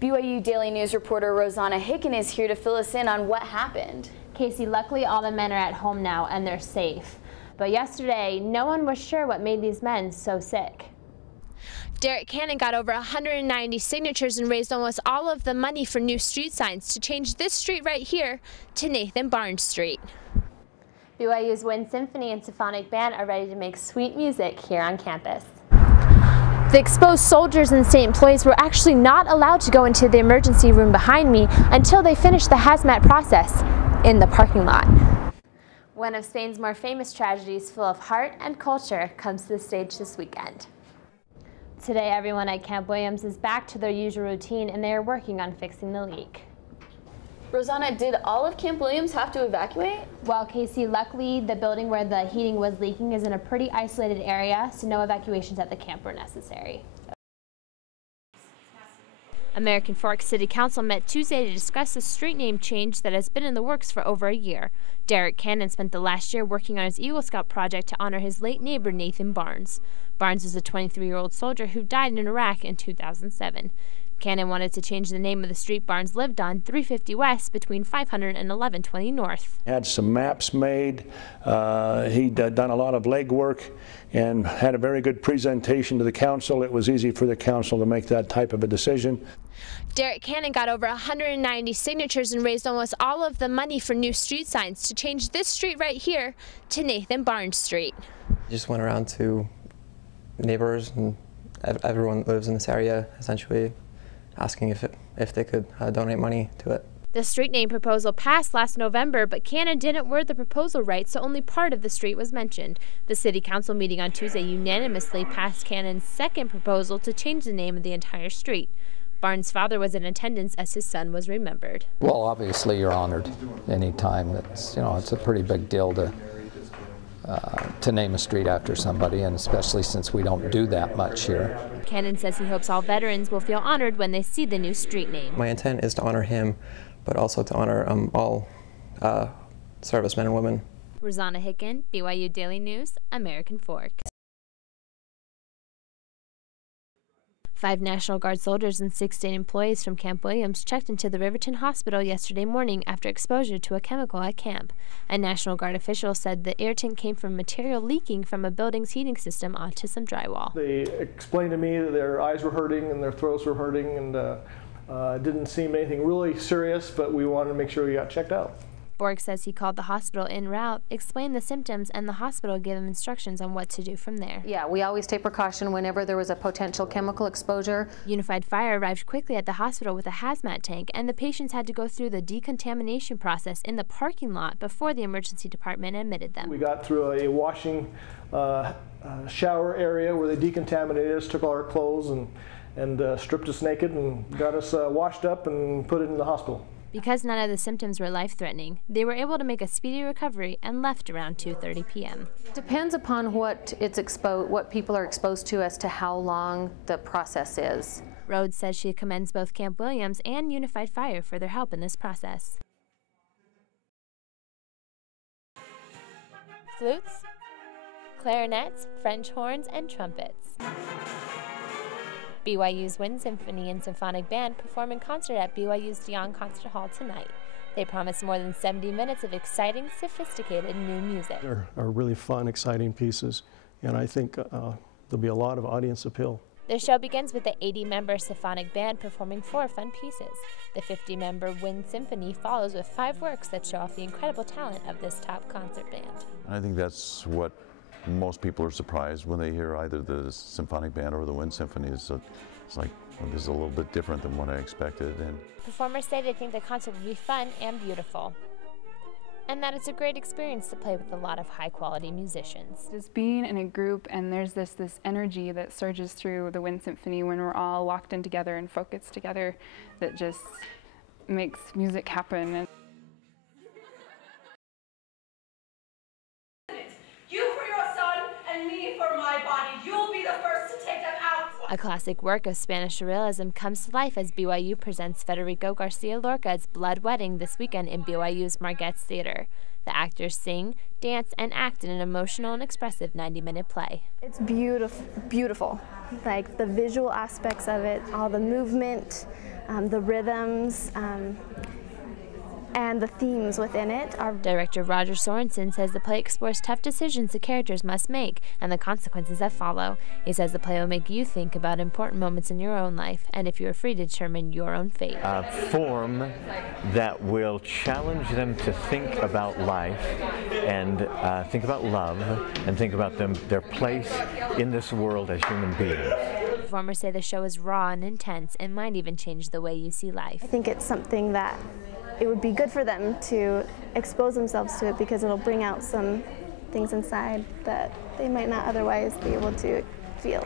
BYU Daily News reporter Rosanna Hicken is here to fill us in on what happened. Casey, luckily all the men are at home now and they're safe. But yesterday, no one was sure what made these men so sick. Derek Cannon got over 190 signatures and raised almost all of the money for new street signs to change this street right here to Nathan Barnes Street. BYU's Wind Symphony and Symphonic Band are ready to make sweet music here on campus. The exposed soldiers and state employees were actually not allowed to go into the emergency room behind me until they finished the hazmat process in the parking lot. One of Spain's more famous tragedies, full of heart and culture, comes to the stage this weekend. Today, everyone at Camp Williams is back to their usual routine and they are working on fixing the leak. Rosanna, did all of Camp Williams have to evacuate? Well, Casey, luckily the building where the heating was leaking is in a pretty isolated area, so no evacuations at the camp were necessary. American Fork City Council met Tuesday to discuss a street name change that has been in the works for over a year. Derek Cannon spent the last year working on his Eagle Scout project to honor his late neighbor Nathan Barnes. Barnes was a 23-year-old soldier who died in Iraq in 2007. Cannon wanted to change the name of the street Barnes lived on, 350 West, between 500 and 1120 North. Had some maps made. He'd done a lot of legwork and had a very good presentation to the council. It was easy for the council to make that type of a decision. Derek Cannon got over 190 signatures and raised almost all of the money for new street signs to change this street right here to Nathan Barnes Street. Just went around to neighbors and everyone that lives in this area, essentially asking if they could donate money to it. The street name proposal passed last November, but Cannon didn't word the proposal right, so only part of the street was mentioned. The city council meeting on Tuesday unanimously passed Cannon's second proposal to change the name of the entire street. Barnes' father was in attendance as his son was remembered. Well, obviously you're honored anytime. It's a pretty big deal to name a street after somebody, and especially since we don't do that much here. Cannon says he hopes all veterans will feel honored when they see the new street name. My intent is to honor him, but also to honor all servicemen and women. Rosanna Hicken, BYU Daily News, American Fork. 5 National Guard soldiers and 6 state employees from Camp Williams checked into the Riverton Hospital yesterday morning after exposure to a chemical at camp. A National Guard official said the irritant came from material leaking from a building's heating system onto some drywall. They explained to me that their eyes were hurting and their throats were hurting, and it didn't seem anything really serious, but we wanted to make sure we got checked out. Borg says he called the hospital en route, explained the symptoms, and the hospital gave him instructions on what to do from there. Yeah, we always take precaution whenever there was a potential chemical exposure. Unified Fire arrived quickly at the hospital with a hazmat tank, and the patients had to go through the decontamination process in the parking lot before the emergency department admitted them. We got through a washing shower area where they decontaminated us, took all our clothes and stripped us naked and got us washed up and put it in the hospital. Because none of the symptoms were life-threatening, they were able to make a speedy recovery and left around 2:30 p.m. Depends upon what people are exposed to as to how long the process is. Rhodes says she commends both Camp Williams and Unified Fire for their help in this process. Flutes, clarinets, French horns, and trumpets. BYU's Wind Symphony and Symphonic Band perform in concert at BYU's DeYoung Concert Hall tonight. They promise more than 70 minutes of exciting, sophisticated new music. They're really fun, exciting pieces, and I think there'll be a lot of audience appeal. The show begins with the 80-member Symphonic Band performing 4 fun pieces. The 50-member Wind Symphony follows with 5 works that show off the incredible talent of this top concert band. I think that's what most people are surprised when they hear either the Symphonic Band or the Wind Symphony. It's like, well, this is a little bit different than what I expected. And performers say they think the concert will be fun and beautiful, and that it's a great experience to play with a lot of high-quality musicians. Just being in a group, and there's this energy that surges through the Wind Symphony when we're all locked in together and focused together, that just makes music happen. A classic work of Spanish surrealism comes to life as BYU presents Federico Garcia Lorca's Blood Wedding this weekend in BYU's Margette's Theater. The actors sing, dance, and act in an emotional and expressive 90-minute play. It's beautiful, beautiful. Like the visual aspects of it, all the movement, the rhythms, and the themes within it are. Director Roger Sorensen says the play explores tough decisions the characters must make and the consequences that follow. He says the play will make you think about important moments in your own life and if you are free to determine your own fate. A form that will challenge them to think about life and think about love and think about their place in this world as human beings. Performers say the show is raw and intense and might even change the way you see life. I think it's something that it would be good for them to expose themselves to it because it'll bring out some things inside that they might not otherwise be able to feel.